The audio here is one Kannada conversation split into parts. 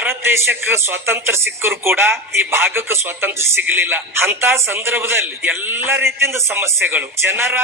ಭಾರತ ದೇಶಕ್ಕೆ ಸ್ವಾತಂತ್ರ್ಯ ಸಿಕ್ಕರು ಕೂಡ ಈ ಭಾಗಕ್ಕೆ ಸ್ವಾತಂತ್ರ್ಯ ಸಿಗಲಿಲ್ಲ. ಅಂತ ಸಂದರ್ಭದಲ್ಲಿ ಎಲ್ಲ ರೀತಿಯಿಂದ ಸಮಸ್ಯೆಗಳು, ಜನರ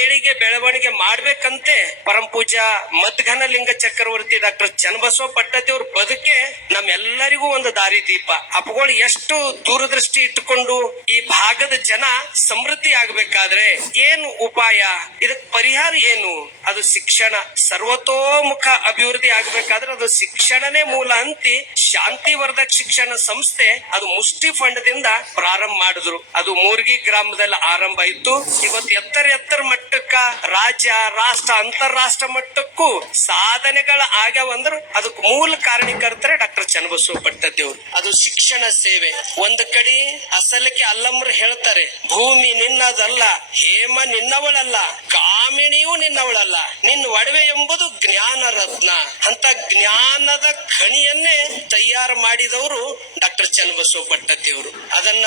ಏಳಿಗೆ ಬೆಳವಣಿಗೆ ಮಾಡ್ಬೇಕಂತೆ ಪರಂ ಪೂಜ್ಯ ಮದ್ಘನ ಲಿಂಗ ಚಕ್ರವರ್ತಿ ಡಾಕ್ಟರ್ ಚನ್ನಬಸವ ಪಟ್ಟದೇವ್ರ ಬದುಕೆ ನಮ್ಮೆಲ್ಲರಿಗೂ ಒಂದು ದಾರಿ ದೀಪ. ಅಪ್ಪಗಳು ಎಷ್ಟು ದೂರದೃಷ್ಟಿ ಇಟ್ಟುಕೊಂಡು ಈ ಭಾಗದ ಜನ ಸಮೃದ್ಧಿ ಆಗ್ಬೇಕಾದ್ರೆ ಏನು ಉಪಾಯ, ಇದಕ್ ಪರಿಹಾರ ಏನು? ಅದು ಶಿಕ್ಷಣ. ಸರ್ವತೋಮುಖ ಅಭಿವೃದ್ಧಿ ಆಗ್ಬೇಕಾದ್ರೆ ಅದು ಶಿಕ್ಷಣನೇ ಮೂಲ ಅಂತಿ ಶಾಂತಿವರ್ಧಕ ಶಿಕ್ಷಣ ಸಂಸ್ಥೆ ಅದು ಮುಷ್ಟಿ ಫಂಡ್ ದಿಂದ ಪ್ರಾರಂಭ ಮಾಡಿದ್ರು. ಅದು ಮೂರ್ಗಿ ಗ್ರಾಮದಲ್ಲಿ ಆರಂಭ ಆಯ್ತು. ಇವತ್ತು ಎತ್ತರ ಮಟ್ಟಕ್ಕ ರಾಜ್ಯ, ರಾಷ್ಟ್ರ, ಅಂತಾರಾಷ್ಟ್ರ ಮಟ್ಟಕ್ಕೂ ಸಾಧನೆಗಳ ಆಗ್ಯಾವಂದ್ರ ಅದಕ್ಕೆ ಮೂಲ ಕಾರಣೀಕರ್ತರೆ ಡಾಕ್ಟರ್ ಚನ್ನಬಸವ ಪಟ್ಟದೇವ್ರು. ಅದು ಶಿಕ್ಷಣ ಸೇವೆ. ಒಂದು ಕಡೆ ಅಸಲಕ್ಕೆ ಅಲ್ಲಮ್ರು ಹೇಳ್ತಾರೆ, ಭೂಮಿ ನಿನ್ನದಲ್ಲ, ಹೇಮ ನಿನ್ನವಳಲ್ಲ, ಕಾಮಿಣಿಯೂ ನಿನ್ನವಳಲ್ಲ, ನಿನ್ನ ಒಡವೆ ಎಂಬುದು ಜ್ಞಾನ ರತ್ನ. ಅಂತ ಜ್ಞಾನದ ಖಣಿಯನ್ನೇ ತಯಾರು ಮಾಡಿದವರು ಡಾಕ್ಟರ್ ಚನ್ನಬಸವ ಪಟ್ಟದೇವ್ರು. ಅದನ್ನ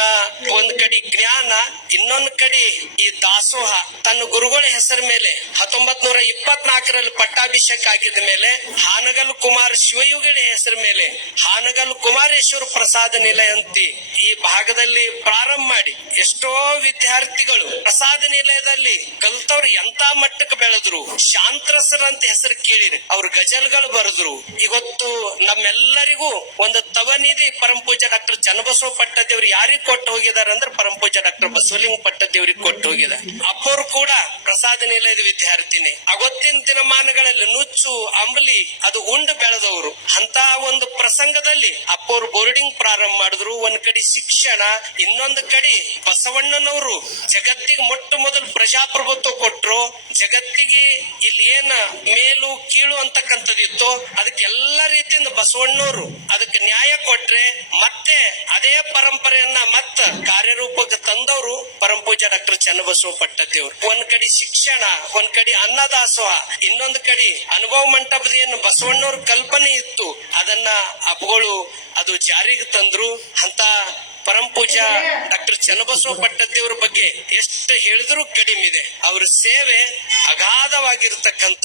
ಒಂದ್ ಕಡೆ ಜ್ಞಾನ, ಇನ್ನೊಂದ್ ಕಡೆ ಈ ದಾಸೋಹ. ತನ್ನ ಗುರುಗಳ ಹೆಸರ ಮೇಲೆ 1924ರಲ್ಲಿ ಪಟ್ಟಾಭಿಷೇಕ ಆಗಿದ ಮೇಲೆ ಹಾನಗಲ್ ಕುಮಾರ್ ಶಿವಯುಗಳ ಹೆಸರ ಮೇಲೆ ಹಾನಗಲ್ ಕುಮಾರೇಶ್ವರ ಪ್ರಸಾದ ನಿಲಯ ಅಂತಿ ಈ ಭಾಗದಲ್ಲಿ ಪ್ರಾರಂಭ ಮಾಡಿ ಎಷ್ಟೋ ವಿದ್ಯಾರ್ಥಿಗಳು ಪ್ರಸಾದ ನಿಲಯದಲ್ಲಿ ಕಲ್ತವ್ರು ಎಂತ ಮಟ್ಟಕ್ಕೆ ಬೆಳೆದ್ರು. ಶಾಂತ್ರಸರ ಅಂತ ಹೆಸರು ಕೇಳಿರಿ, ಅವ್ರ ಗಜಲ್ಗಳು ಬರೆದ್ರು. ಇವತ್ತು ನಮ್ಮೆಲ್ಲರಿಗೂ ಒಂದು ತವನಿಧಿ ಪರಂ ಪೂಜ್ಯ ಡಾಕ್ಟರ್ ಚನ್ನಬಸವ ಪಟ್ಟದೇವ್ರು ಯಾರಿಗ್ ಕೊಟ್ಟು ಹೋಗಿದಾರೆ ಅಂದ್ರೆ ಪರಂ ಪೂಜ್ಯ ಡಾಕ್ಟರ್ ಬಸವಲಿಂಗ ಪಟ್ಟದೇವ್ರಿಗೆ ಕೊಟ್ಟು ಹೋಗಿದ್ದಾರೆ. ಅಪ್ಪರು ಕೂಡ ಪ್ರಸಾದ ನಿಲಯದ ವಿದ್ಯಾರ್ಥಿನಿ. ಅವತ್ತಿನ ದಿನಮಾನಗಳಲ್ಲಿ ನುಚ್ಚು ಅಂಬಲಿ ಅದು ಉಂಡು ಬೆಳೆದವರು. ಅಂತ ಒಂದು ಪ್ರಸಂಗದಲ್ಲಿ ಅಪ್ಪರು ಬೋರ್ಡಿಂಗ್ ಪ್ರಾರಂಭ ಮಾಡಿದ್ರು. ಒಂದ್ ಕಡೆ ಶಿಕ್ಷಣ, ಇನ್ನೊಂದು ಕಡೆ ಬಸವಣ್ಣನವರು ಜಗತ್ತಿಗೆ ಮೊಟ್ಟ ಮೊದಲು ಪ್ರಜಾಪ್ರಭುತ್ವ ಕೊಟ್ರು. ಜಗತ್ತಿಗೆ ಇಲ್ಲಿ ಏನ ಮೇಲು ಕೀಳು ಅಂತಕ್ಕಂಥದ್ದಿತ್ತು, ಅದಕ್ಕೆಲ್ಲ ರೀತಿಯಿಂದ ಬಸವಣ್ಣವರು ಅದಕ್ಕೆ ನ್ಯಾಯ ಕೊಟ್ರೆ ಮತ್ತೆ ಅದೇ ಪರಂಪರೆಯನ್ನ ಮತ್ತ ಕಾರ್ಯರೂಪಕ್ಕೆ ತಂದವರು ಪರಂ ಪೂಜ್ಯ ಡಾಕ್ಟರ್ ಚನ್ನಬಸವ ಪಟ್ಟದೇವ್ರು. ಒಂದ್ ಕಡೆ ಶಿಕ್ಷಣ, ಒಂದ್ ಕಡೆ ಅನ್ನದಾಸೋಹ, ಇನ್ನೊಂದು ಕಡೆ ಅನುಭವ ಮಂಟಪದ ಏನು ಬಸವಣ್ಣವ್ರ ಕಲ್ಪನೆ ಇತ್ತು ಅದನ್ನ ಅಪ್ಪಗಳು ಅದು ಜಾರಿಗೆ ತಂದ್ರು. ಅಂತ ಪರಂ ಪೂಜ್ಯ ಡಾಕ್ಟರ್ ಚನ್ನಬಸವ ಪಟ್ಟದೇವ್ರ ಬಗ್ಗೆ ಎಷ್ಟು ಹೇಳಿದ್ರು ಕಡಿಮೆ ಇದೆ. ಅವ್ರ ಸೇವೆ ಅಗಾಧವಾಗಿರ್ತಕ್ಕಂಥ